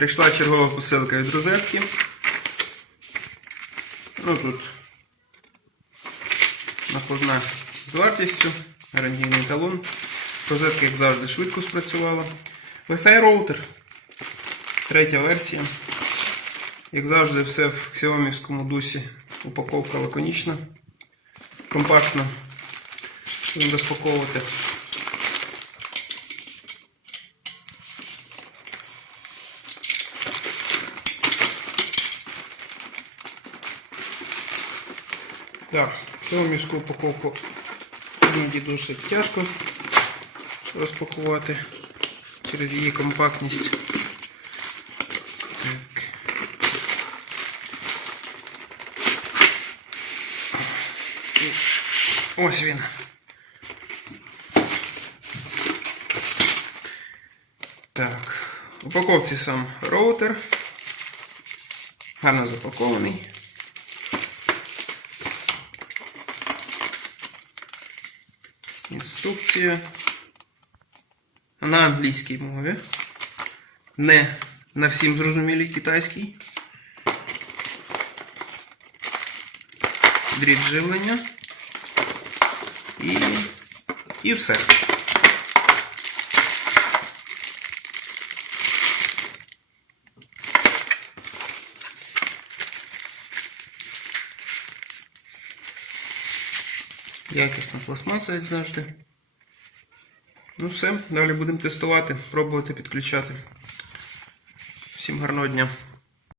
Прийшла чергова посилка від розетки. Ну тут накладна з вартістю, гарантійний талон. Розетка, як завжди, швидко спрацювала. Wi-Fi роутер. Третя версія. Як завжди, все в Xiaomi дусі. Упаковка лаконічна, компактна. Розпаковувати. Так, цю міську упаковку іноді досить тяжко розпакувати через її компактність. Так. Ось він. Так, в упаковці сам роутер. Гарно запакований. Інструкція на англійській мові. Не на всім зрозумілій китайській. Дріт живлення. І, і все. Якісна пластмаса, як завжди. Ну все, далі будемо тестувати, пробувати підключати. Всім гарного дня.